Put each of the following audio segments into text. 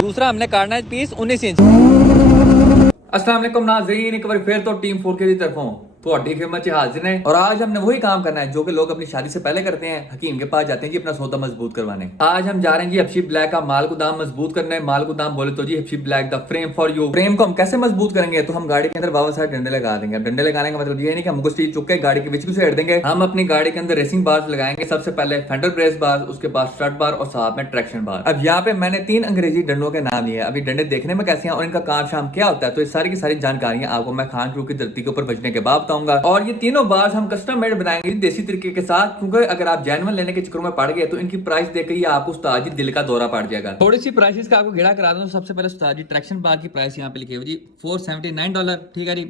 दूसरा हमने काटना है पीस 19 इंच। अस्सलाम वालेकुम नाज़रीन, एक बार फिर तो टीम 4K की तरफों ਤੁਹਾਡੀ खिदमत में हाजिर है और आज हमने वही काम करना है जो कि लोग अपनी शादी से पहले करते हैं। हकीम के पास जाते हैं जी अपना सौदा मजबूत करवाने। आज हम जा रहे हैं जी हबशी ब्लैक का माल को दाम मजबूत करना है। माल को दाम बोले तो जी हबशी black the frame for you. Frame को हम कैसे मजबूत करेंगे? तो हम गाड़ी के अंदर बाबा साहब डंडे लगा देंगे। डंडे लगाने का मतलब ये नहीं कि हमको स्टील चुक के गाड़ी के बीच से हट देंगे। हम अपनी गाड़ी के अंदर रेसिंग बार्स लगाएंगे। सबसे पहले फेंडर ब्रेस बार, उसके बाद स्ट्रट बार और साथ में ट्रैक्शन बार। अब यहाँ पे मैंने 3 अंग्रेजी डंडों के नाम लिए। अभी डंडे देखने में कैसे हैं और इनका काम शाम क्या होता है, तो ये सारी की सारी जानकारियां आपको मैं खान क्रू की धरती के ऊपर बजने के बाद बताऊंगा। और ये तीनों बार्स हम कस्टम मेड बनाएंगे देसी तरीके के साथ, क्योंकि अगर आप जेन्युइन लेने के चक्कर में पड़ गए तो इनकी प्राइस देखकर ही आपको उस्ताद जी दिल का दौरा पड़ जाएगा। थोड़ी सी प्राइसेस का आपको घेरा करा दूं। सबसे पहले उस्ताद जी ट्रैक्शन बार की प्राइस यहाँ पे लिखी हुई जी $479, ठीक है जी।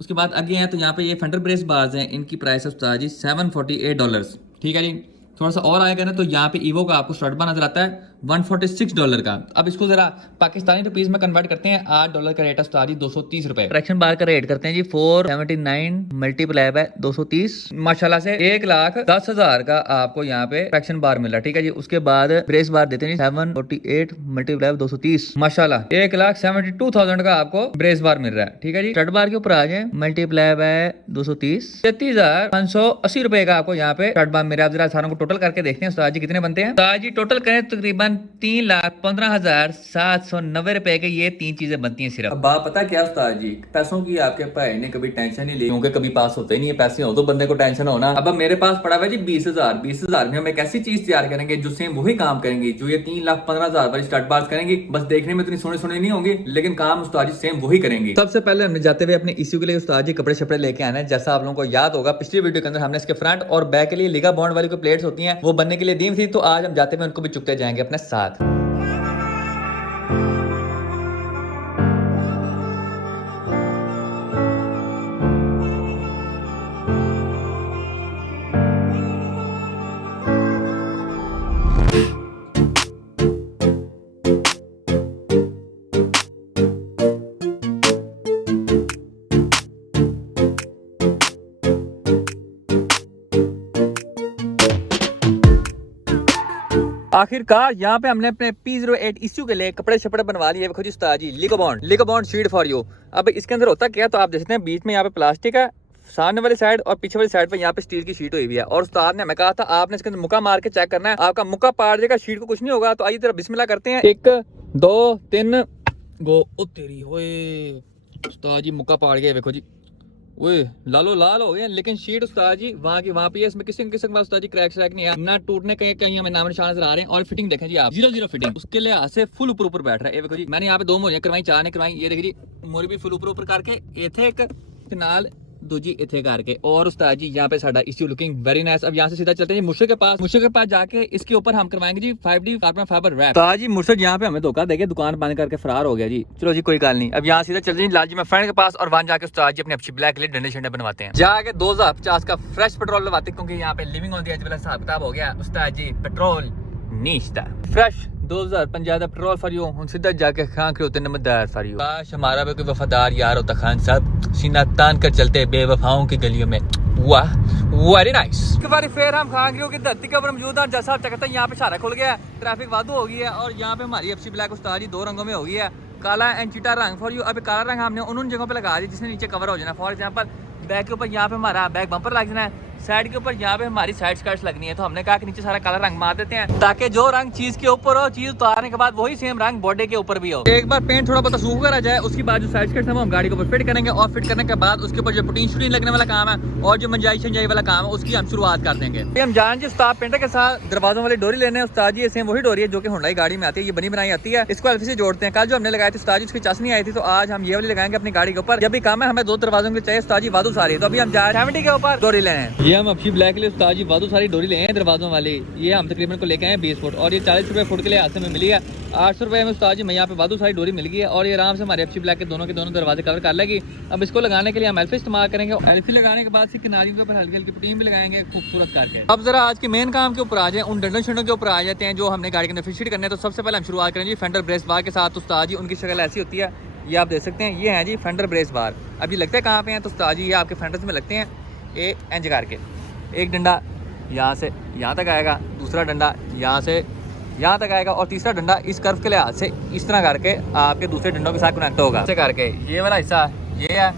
उसके बाद आगे हैं तो यहाँ पे ये फेंडर ब्रेस बार्स हैं, इनकी प्राइस है उस्ताद जी $748, ठीक है जी। थोड़ा सा और आएगा ना तो यहाँ पे ईवो का आपको शर्ट बार नजर आता है $146 का। अब इसको जरा पाकिस्तानी रुपीस में कन्वर्ट करते हैं। $8 का रेट है उस्ताद जी 230 रुपए। ट्रैक्शन बार का रेट करते हैं जी 479 मल्टीप्लाई बाय 230, माशाल्लाह से 1,10,000 का आपको यहाँ पे ट्रैक्शन बार मिल रहा है, ठीक है जी। उसके बाद ब्रेस बार देते हैं 748 मल्टीप्लाई 230, माशाल्लाह 1,72,000 का आपको ब्रेस बार मिल रहा है, ठीक है जी। शर्ट बार के ऊपर आ जाए मल्टीप्लाई बाय 230, 33,580 रुपए का आपको यहाँ पे शर्ट बार मिल रहा है। जरा सारों को टोटल करके देखते हैं उस्ताद जी कितने बनते हैं। उस्ताद जी टोटल करें तकरीबन 3,15,790 रुपए के ये 3 चीजें बनती हैं सिर्फ। अब बात पता क्या उस्ताद जी, पैसों की आपके भाई ने कभी टेंशन नहीं ली, क्योंकि कभी पास होते ही नहीं है। पैसे हो तो बंदे को टेंशन हो ना। अब मेरे पास पड़ा हुआ जी 20,000 में हम एक ऐसी चीज तैयार करेंगे जो सेम वही काम करेंगे जो ये 3,15,000 वाली स्टार्ट बार्स करेंगी। बस देखने में इतनी सोने सोने नहीं होंगी, लेकिन काम उस्ताद जी सेम वही करेंगे। सबसे पहले हमने जाते हुए अपने इश्यू के लिए उस्ताद जी कपड़े शपड़े लेके आना है। जैसा आप लोगों को याद होगा पिछली वीडियो के अंदर हमने इसके फ्रंट और बैक के लिए लिगा बॉन्ड वाली कोई प्लेट्स होती हैं वो बनने के लिए दी थी, तो आज हम जाते हुए उनको भी चुकते जाएंगे अपने साथ। आखिरकार यहाँ पे हमने अपने P08 इश्यू के लिए कपड़े शपड़े बनवा लिए। देखो जी उस्ताद जी लिगो बॉन्ड शीट फॉर यू। अब इसके अंदर होता क्या, तो आप देखते हैं बीच में यहाँ पे प्लास्टिक है, सामने वाली साइड और पीछे वाली साइड पे यहाँ पे स्टील की शीट हुई हुई है। और उस्ताद ने हमें कहा था आपने इसके अंदर मुक्का मार के चेक करना है, आपका मुक्का पाड़ जाएगा, शीट को कुछ नहीं होगा। तो आइए जरा बिस्मिल्लाह करते हैं। 1 2 3 गो। ओ तेरी होए उस्ताद जी मुक्का पाड़ गए। देखो जी ओए लालो लाल हो गए, लेकिन शीट उस्ताद जी वहाँ की वहाँ पे है। इसमें किसी किस्म का उस्ताद जी क्रैक श्रैक नहीं है, ना टूटने के कहीं हमें नाम निशान नजर आ रहे हैं। और फिटिंग देखें जी आप 0 फिटिंग, उसके लिए से फुल ऊपर बैठ रहा है। ये देखो जी मैंने यहाँ पे 2 मोरियां करवाई, 4 ने करवाई। ये देखिए जी मोरी भी फुल ऊपर करके इथे एक फिनाल दूजी इथे करके। और उस्ताद जी यहाँ पे साडा इश्यू लुकिंग वेरी नाइस। अब यहाँ से सीधा चलते हैं जी मुर्शद के पास जाके इसके ऊपर हम करवाएंगे जी 5D कार्बन फाइबर रैप। उस्ताद जी मुर्शद यहाँ पे हमें धोखा देके दुकान बंद करके फरार हो गया जी। चलो जी कोई गल नहीं। अब यहाँ सीधा चलते हैं लालजी में फ्रेंड के पास और वहां जाके उस्ताद जी अपने हबशी ब्लैक के लिए डंडे शंडे बनवाते हैं। जाके 2050 का फ्रेश पेट्रोल लगवाते, क्योंकि यहाँ पे लिविंग ऑन द एज वाला हिसाब किताब हो गया। उस्ताद जी पेट्रोल नीचता फ्रेश 2050 का पेट्रोल फॉर यू। हम सीधा जाके खान के होते नमदार फॉर यू। काश हमारा भी कोई वफादार यार होता खान साहब, सीना तान कर चलते बेवफाओं की गलियों में। वाह वेरी नाइस। एक बार फिर हम खान की धरती के ऊपर मौजूद हैं। जैसा आप कहते हैं यहाँ पे सारा खुल गया है, ट्रैफिक वाधू हो गई है और यहाँ पे हमारी हबशी ब्लैक उस्ताद जी 2 रंगों में हो गई है, काला एंड चिटा रंग फॉर यू। अब काला रंग हमने उन जगहों पे लगा दिया जिसने नीचे कवर हो जाना। फॉर एग्जाम्पल बैक के ऊपर यहाँ पे हमारा बैक बम्पर लग जाना है, साइड के ऊपर यहाँ पे हमारी साइड स्कर्ट्स लगनी है। तो हमने कहा कि नीचे सारा काला रंग मार देते हैं, ताकि जो रंग चीज के ऊपर हो, चीज उतारने के बाद वही सेम रंग बॉडी के ऊपर भी हो। एक बार पेंट थोड़ा बहुत सूख कर आ जाए, उसके बाद जो साइड स्कर्ट्स है वो हम गाड़ी के ऊपर फिट करेंगे। और फिट करने के बाद उसके ऊपर जो पुटीन शूटिंग लगने वाला काम है और जो मंजाई शंजाई वाला काम है उसकी हम शुरुआत कर देंगे। हम जान जी उस्ताद पेंटर के साथ दरवाजों वाली डोरी लेने। उस्ताद जी सेम वही डोरी है जो कि हुंडई गाड़ी में आती है, ये बनी बनाई आती है। इसको एलफी से जोड़ते हैं। कल जो हमने लगाई थी उस्ताद जी उसकी चसनी आई थी, तो आज हम ये वाली लगाएंगे अपनी गाड़ी के ऊपर। जब भी काम है हमें 2 दरवाजों के चाहिए उस्ताद जी वादू सारी। तो अभी हम जा 70 के ऊपर डोरी लेने। ये हम हबशी ब्लैक के लिए उस्ताद जी वादू सारी डोरी ले हैं दरवाजों वाली। ये हम तकरीबन को लेके आए 20 फुट और ये 40 रुपए फुट के लिए हाथ में मिली है। 800 रुपए में उस्ताद जी मैं यहाँ पे वादू सारी डोरी मिल गई है और ये आराम से हमारे हबशी ब्लैक के दोनों दरवाजे कवर कर लेगी। अब इसको लगाने के लिए हम एल्फी इस्तेमाल करेंगे। एल्फी लगाने के बाद से किनारियों के ऊपर हल्की हल्की पुटीन भी लगाएंगे खूबसूरत करके। अब जरा आज के मेन काम के ऊपर आ जाए, उन डंडों शंडों के ऊपर आ जाते हैं जो हमने गाड़ी के अंदर फिट करने हैं। तो सबसे पहले हम शुरुआत करेंगे फेंडर ब्रेस बार के साथ। उस्ताद जी उनकी शक्ल ऐसी होती है, ये आप देख सकते हैं, ये है जी फेंडर ब्रेस बार। अब ये लगता है कहाँ पे हैं, तो उस्ताद जी ये आपके फेंडर्स में लगते हैं। ये इंज करके एक डंडा यहाँ से यहाँ तक आएगा, दूसरा डंडा यहाँ से यहाँ तक आएगा और तीसरा डंडा इस कर्व के लिहाज से इस तरह करके आपके दूसरे डंडों के साथ कनेक्ट होगा। ऐसे करके ये वाला हिस्सा ये है,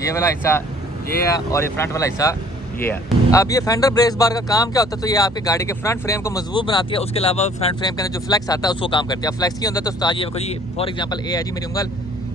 ये वाला हिस्सा ये है और ये फ्रंट वाला हिस्सा ये है। अब ये फेंडर ब्रेस बार का काम क्या होता है, तो ये आपकी गाड़ी के फ्रंट फ्रेम को मजबूत बनाती है। उसके अलावा फ्रंट फ्रेम के अंदर जो फ्लेक्स आता है उसको काम करती है। फ्लेक्स की अंदर तो उस्ताद ये देखो जी, फॉर एग्जांपल ए है जी मेरी उंगल,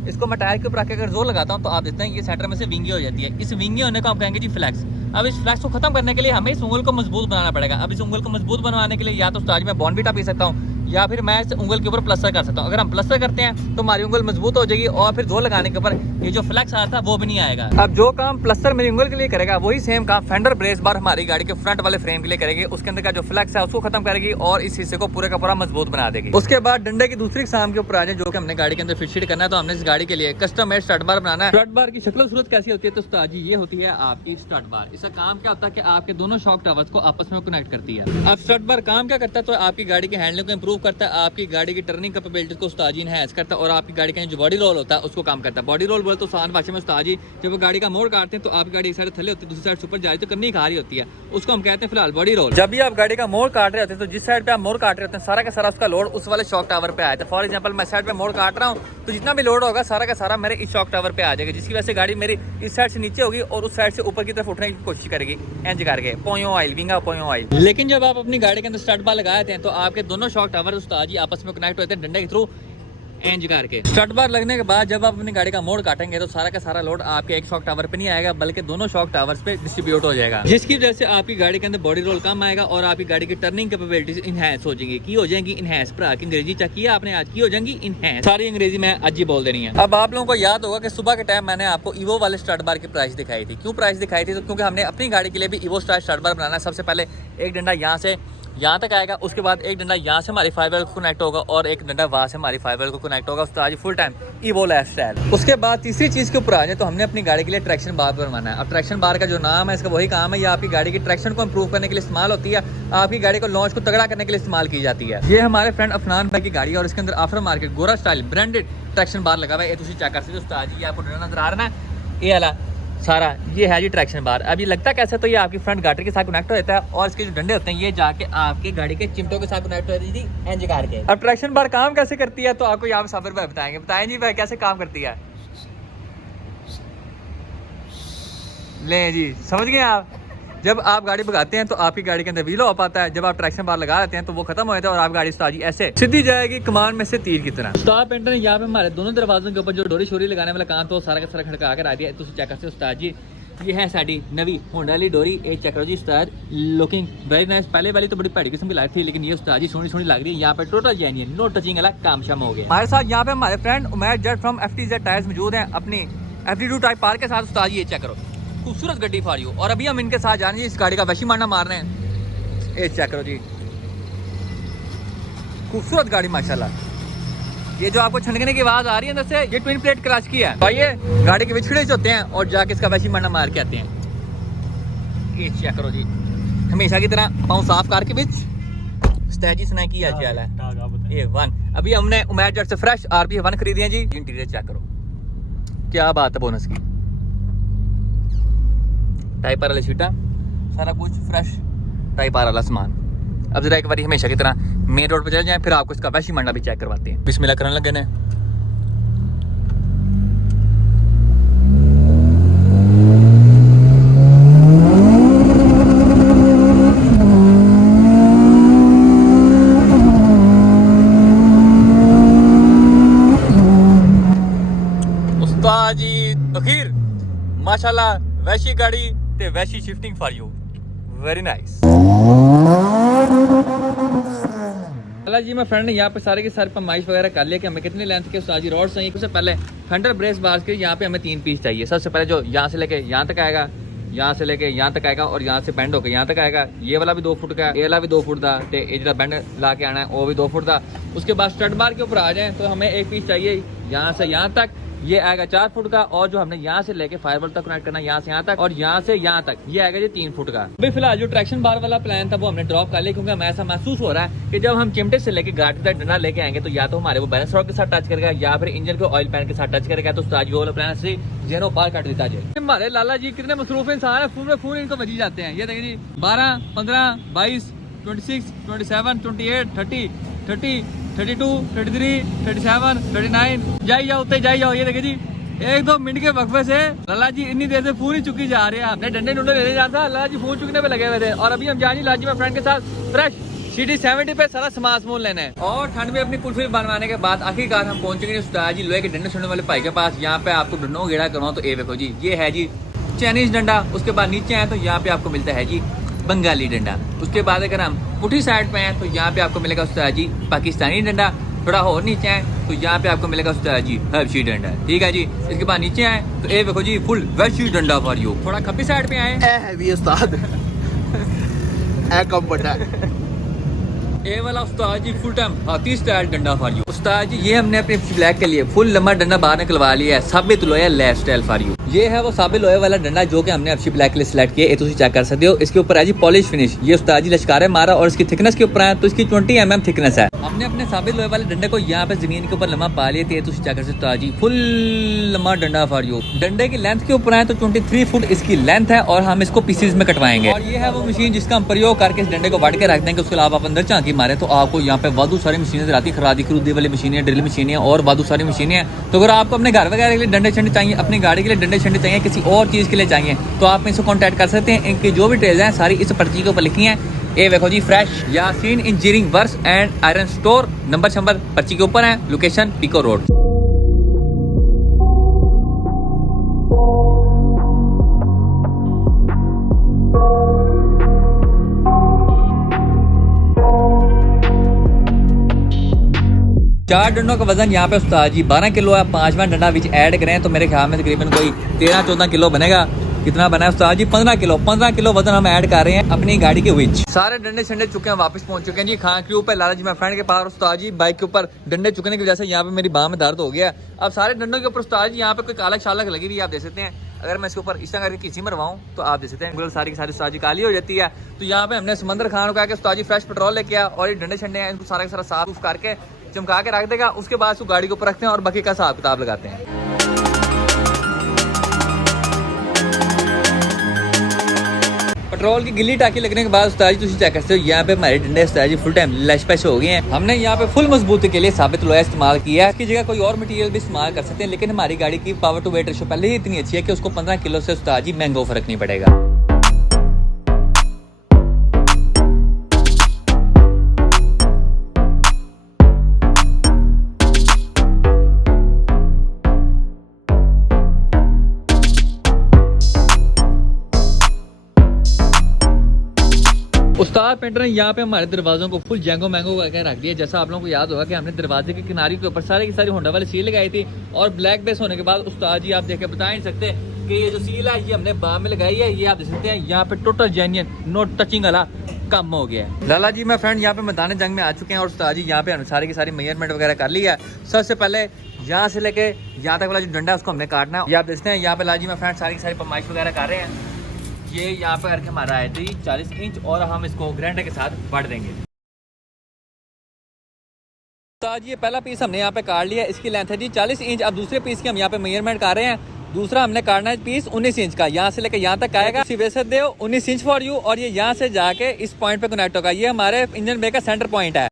इसको मैं टायर के ऊपर आके अगर जोर लगाता हूँ तो आप देखते हैं ये सेंटर में से विंगी हो जाती है। इस विंगी होने को हम कहेंगे जी फ्लेक्स। अब इस फ्लेक्स को खत्म करने के लिए हमें इस उंगल को मजबूत बनाना पड़ेगा। अब इस उंगल को मजबूत बनवाने के लिए या तो उस्ताद मैं बॉर्नवीटा पी सकता हूँ या फिर मैं इस उंगल के ऊपर प्लस्टर कर सकता हूँ। अगर हम प्लस्टर करते हैं तो हमारी उंगल मजबूत हो जाएगी और फिर जोर लगाने के ऊपर ये जो फ्लेक्स आता है वो भी नहीं आएगा। अब जो काम प्लस्टर मेरी उंगल के लिए करेगा वही सेम काम फेंडर ब्रेस बार हमारी गाड़ी के फ्रंट वाले फ्रेम के लिए करेगी। उसके अंदर का जो फ्लेक्स है उसको खत्म करेगी और इस हिस्से को पूरे का पूरा मजबूत बना देगी। उसके बाद डंडे की दूसरी इकसाम के ऊपर आ जाए जो कि हमने गाड़ी के अंदर फिट करना है। तो हमने इस गाड़ी के लिए कस्टम मेड स्टार्ट बार बनाना है। स्टार्ट बार की शक्ल सूरत कैसी होती है, तो उस्ताद जी ये होती है आपकी स्टार्ट बार। इसका काम क्या होता है कि आपके दोनों शॉक टावर्स को आपस में कनेक्ट करती है। अब स्टार्ट बार काम क्या करता है, तो आपकी गाड़ी के हैंडलिंग को इंप्रूव करता है, आपकी गाड़ी की टर्निंग कैपेबिलिटी को उस्ताद जी एनहांस करता है और आपकी गाड़ी का जो बॉडी रोल होता है उसको काम करता है। बॉडी रोल बोले तो आसान भाषा में उस्ताद जी जब वो गाड़ी का मोड़ काटते हैं तो आपकी गाड़ी एक साइड थले होती है, दूसरी साइड ऊपर जा रही तो करनी खा रही होती है, उसको हम कहते हैं फिलहाल बॉडी रोल। जब भी आप गाड़ी का मोड़ काट रहे होते हैं तो जिस साइड पे आप मोड़ काट रहे होते हैं सारा का सारा उसका लोड उस वाले शॉक टावर पे आया था। फॉर एग्जाम्पल मैं साइड पे मोड़ काट रहा हूँ तो जितना भी लोड होगा सारा का सारा मेरे इस शॉक टावर पे आ जाएगा, जिसकी वजह से गाड़ी मेरी इस साइड से नीचे होगी और उस साइड से ऊपर की तरफ उठने की कोशिश करेगी एंज करके पोयो ऑयल विंगा पोयो ऑयल। लेकिन जब आप अपनी गाड़ी के अंदर स्टार्ट बार लगाए थे तो आपके दोनों शॉक टावर उस्ताद जी आपस में कनेक्ट होते हैं डंडे के थ्रू एंज करके। स्टार्ट बार लगने के बाद जब आप अपनी गाड़ी का मोड़ काटेंगे तो सारा का सारा लोड आपके एक शॉक टावर पे नहीं आएगा बल्कि दोनों शॉक टावर्स पे डिस्ट्रीब्यूट हो जाएगा, जिसकी वजह से आपकी गाड़ी के अंदर बॉडी रोल कम आएगा और आपकी गाड़ी की टर्निंग कैपेबिलिटीज इनहैंस हो जाएंगी। की हो जाएंगी इनहैंस। भरा की अंग्रेजी चेक किया आपने आज, की हो जाएंगी इनहैंस। सारी अंग्रेजी मैं आज ही बोल देनी है। अब आप लोगों को याद होगा कि सुबह के टाइम मैंने आपको ईवो वाले स्टार्ट बार की प्राइस दिखाई थी। क्यों प्राइस दिखाई थी, तो क्योंकि हमने अपनी गाड़ी के लिए भी ईवो स्टार्ट बार बनाना है। सबसे पहले एक डंडा यहाँ से यहाँ तक आएगा, उसके बाद एक डंडा यहाँ से हमारी फाइबर को कनेक्ट होगा और एक डंडा वहाँ से हमारी फाइबर को कनेक्ट होगा। उस्ताद जी फुल टाइम ईवो लाइफस्टाइल। उसके बाद तीसरी चीज़ के ऊपर आ जाए तो हमने अपनी गाड़ी के लिए ट्रैक्शन बार बनवाना है। अब ट्रैक्शन बार का जो नाम है इसका वही काम है, ये आपकी गाड़ी की ट्रैक्शन को इंप्रूव करने के लिए इस्तेमाल होती है, आपकी गाड़ी को लॉन्च को तगड़ा करने के लिए इस्तेमाल की जाती है। ये हमारे फ्रेंड अफनान भाई की गाड़ी है और इसके अंदर आफ्टर मार्केट गोरा स्टाइल ब्रांडेड ट्रैक्शन बार लगा हुआ है। ये तुम चेक कर सकते हो उस्ताद जी, आपको नजर आ रहा है ये वाला सारा ये है जी ट्रैक्शन बार। अब ये लगता कैसे, तो ये आपकी फ्रंट गाटर के साथ कनेक्ट होता है और इसके जो डंडे होते हैं ये जाके आपके गाड़ी के चिमटों के साथ कनेक्ट होती है एंज करके। अब ट्रैक्शन बार काम कैसे करती है तो आपको यहाँ पे साबिर भाई बताएंगे। बताएं जी भाई कैसे काम करती है। ले जी समझ गए आप। जब आप गाड़ी भगाते हैं तो आपकी गाड़ी के अंदर व्हील ऑफ आता है, जब आप ट्रैक्शन बार लगा देते हैं तो वो खत्म हो जाता है और आप गाड़ी उस्ताद जी ऐसे सीधी जाएगी कमान में से तीर की तरह। उस्ताद पेंटर ने यहाँ पे हमारे दोनों दरवाजों के ऊपर जो डोरी शोरी लगाने वाला काम तो सारा का सारा खड़का कर आ दिया। तो चेक करते उस्ताद जी ये है साड़ी नवी होंडा वाली डोरी। ये चेक करो जी उस्ताद, लुकिंग वेरी नाइस। पहले वाली तो बड़ी भैड़ी किस्म की लाइट थी लेकिन ये उस्ताद जी सोनी सोनी लग रही है। यहाँ पे टोटल जेन्युइन नो टचिंग वाला काम शाम हो गया। हमारे साथ यहाँ पे हमारे friend Umair Jutt from FTZ tyres मौजूद हैं अपनी FD2 टाइप पार के साथ। उस्ताद जी ये चेक करो खूबसूरत गड्डी फॉर यू। और अभी हम इनके साथ जा रहे हैं, इस गाड़ी का वशी मारना मार रहे हैं। ये चेक करो जी खूबसूरत गाड़ी माशाल्लाह। ये जो आपको छनकने की आवाज आ रही है अंदर से ये ट्विन प्लेट क्लच की है भाई। ये गाड़ी के विछड़े होते हैं और जाके इसका वशी मारना मार के आते हैं। ये चेक करो जी हमेशा की तरह पाँव साफ करके बिच स्टैजी सुना की हाल है। ये 1 अभी हमने उमैर जट से फ्रेश RP 1 खरीदी है जी। इंटीरियर चेक करो क्या बात है, बोनस की टाइप वाले सीटा सारा कुछ फ्रेश टाइप वाला सामान। अब जरा एक बार हमेशा की तरह मेन रोड पर चले जाएं, फिर आपको इसका वैशी मंडा भी चेक करवाते हैं। बिस्मिल्लाह करने लगे ने। उस्ताद जी अखीर माशाल्लाह वैशी गाड़ी ते वैशी shifting for you very nice. चला जी मैं फ्रेंड ने यहाँ पे सारे के सारे फरमाइश वगैरह कर लिया कि हमें कितने लेंथ के उस्ताद जी रोड चाहिए। सबसे पहले फेंडर ब्रेस बार्स के यहाँ पे हमें 3 पीस चाहिए। सबसे पहले जो यहाँ से लेके यहाँ तक आएगा, यहाँ से लेके यहाँ तक आएगा और यहाँ से बेंड होकर यहाँ तक आएगा। ये वाला भी 2 फुट का, ये वाला भी 2 फुट का, ये जो बेंड ला के आना है वो भी 2 फुट का। उसके बाद स्टड बार के ऊपर आ जाए तो हमें एक पीस चाहिए यहाँ से यहाँ तक ये आएगा 4 फुट का, और जो हमने यहाँ से लेके फायरवॉल तक कनेक्ट करना, यहाँ से यहाँ तक और यहाँ से यहाँ तक, ये आएगा जी 3 फुट का। अभी फिलहाल जो ट्रैक्शन बार वाला प्लान था वो हमने ड्रॉप कर लिया, क्योंकि हमें ऐसा महसूस हो रहा है कि जब हम चिमटे से लेके गाड़ी तक डंडा लेके आएंगे तो या तो हमारे वो बैलेंस रॉड के साथ टच करेगा या फिर इंजन के ऑयल पैन के साथ टच करेगा, तो उस्ताद जी वो वाला प्लान से जेनो पार काट देता है। हमारे लाला जी कितने मसरूफ इंसान है, फोन में फोन इनको बजी जाते हैं। ये देखिए जी 12, 15, 22, 26, 27, 28, 30, 30, 32, 33, 37, 39, जाई जाओ उतने जाई जाओ। ये देखिए जी 1-2 मिनट के वक्फे से लाला जी इतनी देर से फोन ही चुकी जा रहे हैं। हमने डंडे डुंडे लेने जाता, लाला जी फोन चुकने पे लगे हुए थे, और अभी हम जानी लाला जी में फ्रेंड के साथ फ्रेश सिटी 70 पे सारा सामान लेना है। और ठंड में अपनी कुल्फी बनवाने के बाद आखिरकार हम पहुंचेंगे उस्ताद जी लोहे के डंडे सुनने वाले भाई के पास। यहाँ पे आपको डंडों गेड़ा करवाऊं तो ये देखो जी, ये है जी चाइनीज डंडा। उसके बाद नीचे आए तो यहाँ पे आपको मिलता है जी बंगाली डंडा। उसके बाद अगर हम पुठी साइड पे हैं तो यहाँ पे आपको मिलेगा उस्ताद जी पाकिस्तानी डंडा। थोड़ा और नीचे आए तो यहाँ पे आपको मिलेगा उस्ताद जी हबशी डंडा, ठीक है जी। इसके बाद नीचे आए तो ये देखो जी फुल वैशी डंडा फॉर यू। थोड़ा खब्बी साइड पे आए उस्ताद कम बड़ा ए वाला उस्ताद जी फुल टाइम हाथी स्टाइल डंडा फॉर यू। उस्ताद जी ये हमने अपने ब्लैक के लिए फुल लंबा डंडा बाहर निकलवा लिया है, साबित लोया लाइफ स्टाइल फॉर यू। ये है वो साबित लोहे वाला डंडा जो कि हमने अपनी ब्लैक के लिए सिलेक्ट किया है, तुम चेक कर सकते हो। इसके ऊपर है जी पॉलिश फिनिश। ये उस्ताद जी लश्कारे मारा, और इसकी थिकनेस के ऊपर है तो इसकी 20 mm थिकनेस है। हमने अपने साबित लोहे वाले डंडे को यहाँ पे जमीन के ऊपर लंबा पा लिया थे, तुम चेक कर सकते हो जी फुल लंबा डंडा फॉर यू। डंडे की लेंथ के ऊपर है तो 23 फुट इसकी लेंथ है, और हम इसको पीसेज में कटवाएंगे। और ये है वो मशीन जिसका हम प्रयोग करके इस डंडे को बढ़ के रख देंगे। उसके अलावा आप अंदर झांकी मारे तो आपको यहाँ पे वादू सारी मशीनें रहती, खरादी खरूदी वाली मशीनें, ड्रिल मशीनें और वादू सारी मशीनें हैं। तो अगर आपको अपने घर वगैरह के लिए डंडे छंडे चाहिए, अपनी गाड़ी के लिए डंडे छंडे चाहिए, किसी और चीज़ के लिए चाहिए, तो आप इनसे कॉन्टैक्ट कर सकते हैं। इनकी जो भी डिटेल्स हैं सारी इस पर्ची के ऊपर लिखी हैं। ये देखो जी fresh Yasin engineering works and iron store, number पर्ची के ऊपर है, लोकेशन पीको रोड। चार डंडों का वजन यहाँ पे उस्ताद जी 12 किलो है। 5वां डंडा विच ऐड करें तो मेरे ख्याल में तकरीबन कोई 13-14 किलो बनेगा। कितना बना है उस्ताद जी? 15 किलो। 15 किलो वजन हम ऐड कर रहे हैं अपनी गाड़ी के विच। सारे डंडे छंडे चुके हैं, वापस पहुंच चुके हैं जी खान के ऊपर। लाला जी मैं फ्रेंड के पास उस्ताद जी बाइक के ऊपर डंडे चुकने की वजह से यहाँ पे मेरी बाह में दर्द हो गया। अब सारे डंडों के ऊपर उस्ताद जी यहाँ पे कोई कालक शालक लगी हुई आप देख सकते हैं। अगर मैं इसके ऊपर इस तरह करके किसी मरवाऊं तो आप देख सकते हैं सारी की सारी उस्ताद जी काली हो जाती है। तो यहाँ पे हमने समंदर खान को कहा कि उस्ताद जी फ्रेश पेट्रोल लेके आ, और ये डंडे छंडे हैं इनको सारा का सारा साफ करके चमका के रख देगा। उसके बाद उसको गाड़ी के ऊपर रखते हैं और बाकी का हिसाब किताब लगाते हैं। पेट्रोल की गिल्ली टाकी लगने के बाद उस्ताद जी चेक करते हो यहाँ पे हमारे डंडे उस्ताद जी फुल टाइम लश पैश हो गए हैं। हमने यहाँ पे फुल मजबूती के लिए साबित लोहा इस्तेमाल किया है। इसकी जगह कोई और मटेरियल भी इस्तेमाल कर सकते हैं, लेकिन हमारी गाड़ी की पावर टू वेट रेशो पहले ही इतनी अच्छी है कि उसको 15 किलो से उस्ताद जी महंगा फर्क नहीं पड़ेगा। उस्ताद पेंटर ने यहाँ पे हमारे दरवाजों को फुल जैंगो मैंगो करके रख दिया। जैसा आप लोगों को याद होगा कि हमने दरवाजे के किनारे के ऊपर सारी की सारी होंडा वाली सील लगाई थी, और ब्लैक बेस होने के बाद उस्ताद जी आप देख के बता नहीं सकते कि ये जो सील है ये हमने बाह में लगाई है। ये आप देख सकते हैं यहाँ पे टोटल जेन्युइन नो टचिंग वाला काम हो गया है। लाला जी मैं फ्रेंड यहाँ पे मैदान जंग में आ चुके हैं, और उस्ताद जी यहाँ पे हमने सारी की सारी मेजरमेंट वगैरह कर ली है। सबसे पहले यहाँ से लेके यहाँ तक वाला जो डंडा है उसको हमने काटना है। ये आप देखते हैं यहाँ पे लाला जी मैं फ्रेंड सारी की सारी पैमाइश वगैरह कर रहे हैं। ये यहाँ पे करके हमारा है जी 40 इंच, और हम इसको ग्राइंडर के साथ बढ़ देंगे। तो आज ये पहला पीस हमने यहाँ पे काट लिया, इसकी लेंथ है जी 40 इंच। अब दूसरे पीस की हम यहाँ पे मेजरमेंट कर रहे हैं। दूसरा हमने काटना है पीस 19 इंच का, यहाँ से लेकर यहाँ तक आएगा। वैसे दे 19 इंच फॉर यू, और ये यहाँ से जाके इस पॉइंट पे कनेक्ट होगा। ये हमारे इंजन बे का सेंटर पॉइंट है।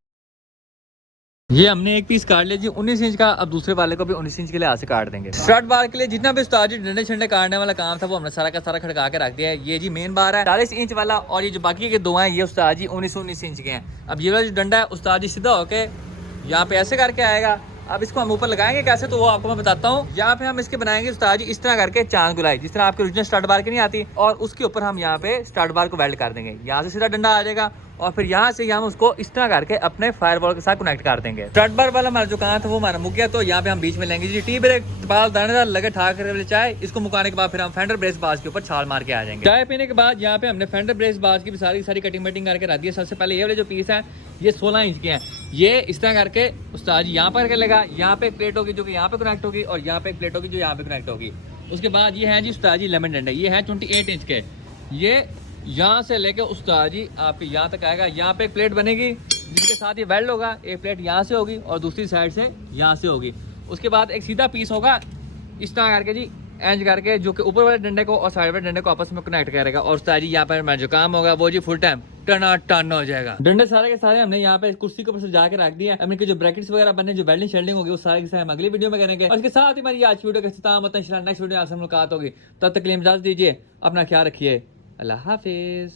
ये हमने एक पीस काट लिया जी 19 इंच का। अब दूसरे वाले को भी 19 इंच के लिए हाथ से काट देंगे। स्ट्रट बार के लिए जितना भी उस्ताद जी डंडे छंडे काटने वाला काम था वो हमने सारा का सारा खड़का के रख दिया है। ये जी मेन बार है 40 इंच वाला, और ये जो बाकी के दो हैं ये उस्ताद जी 19 इंच के हैं। अब ये वाला जो डंडा है उस्ताद जी सीधा होके यहाँ पे ऐसे करके आएगा। अब इसको हम ऊपर लगाएंगे कैसे, तो वो आपको मैं बताता हूँ। यहाँ पे हम इसके बनाएंगे उस्ताद जी इस तरह करके चांद गुलाई, जिस तरह आपके ओरिजिनल स्टार्ट बार की नहीं आती, और उसके ऊपर हम यहाँ पे स्टार्ट बार को वेल्ड कर देंगे। यहाँ से सीधा डंडा आ जाएगा, और फिर यहाँ से हम उसको इस तरह करके अपने फायरवॉल के साथ कनेक्ट कर देंगे। फ्रंट बार वाला हमारा जो कहाँ था वो हमारा मुक गया, तो यहाँ पे हम बीच में लेंगे जी टी ब्रेक, बाल दानेदार लगे ठाक वाले चाय। इसको मुकाने के बाद फिर हम फेंडर ब्रेस बार्स के ऊपर छाल मार के आ जाएंगे। चाय पीने के बाद यहाँ पे हमने फेंडर ब्रेस बार्स की भी सारी कटिंग वटिंग करके रख दी है। सबसे पहले ये वाले जो पीस है ये 16 इंच के हैं, ये इस तरह करके उस्ताद जी यहाँ पर लगा, यहाँ पे एक प्लेट होगी जो कि यहाँ पे कनेक्ट होगी और यहाँ पे एक प्लेट होगी जो यहाँ पे कनेक्ट होगी। उसके बाद ये है जी उस्ताद जी लेमन डंडे, ये है 28 इंच के, ये यहाँ से लेके उस्ताद जी आपके यहाँ तक आएगा। यहाँ पे एक प्लेट बनेगी जिसके साथ ये वेल्ड होगा, एक प्लेट यहाँ से होगी और दूसरी साइड से यहाँ से होगी। उसके बाद एक सीधा पीस होगा इस तरह करके जी एंज करके, जो कि ऊपर वाले डंडे को और साइड वाले डंडे को आपस में कनेक्ट करेगा। और उस्ताद जी यहाँ पर मेरा जो काम होगा वो जी फुल टाइम टन हो जाएगा। डंडे सारे के सारे हमने यहाँ पे कुर्सी के ऊपर सजा के रख दिया है। हमने जो ब्रैकेट्स वगैरह बनने, जो वेल्डिंग शेल्डिंग होगी, वो सारे के सारे हम अगली वीडियो में करेंगे। और इसके साथ ही हमारी आज की वीडियो का इख्तिताम होता है। इंशाल्लाह नेक्स्ट वीडियो में आपसे मुलाकात होगी, तब तक के लिए इजाज़त दीजिए, अपना ख्याल रखिए, अल्लाह हाफिज।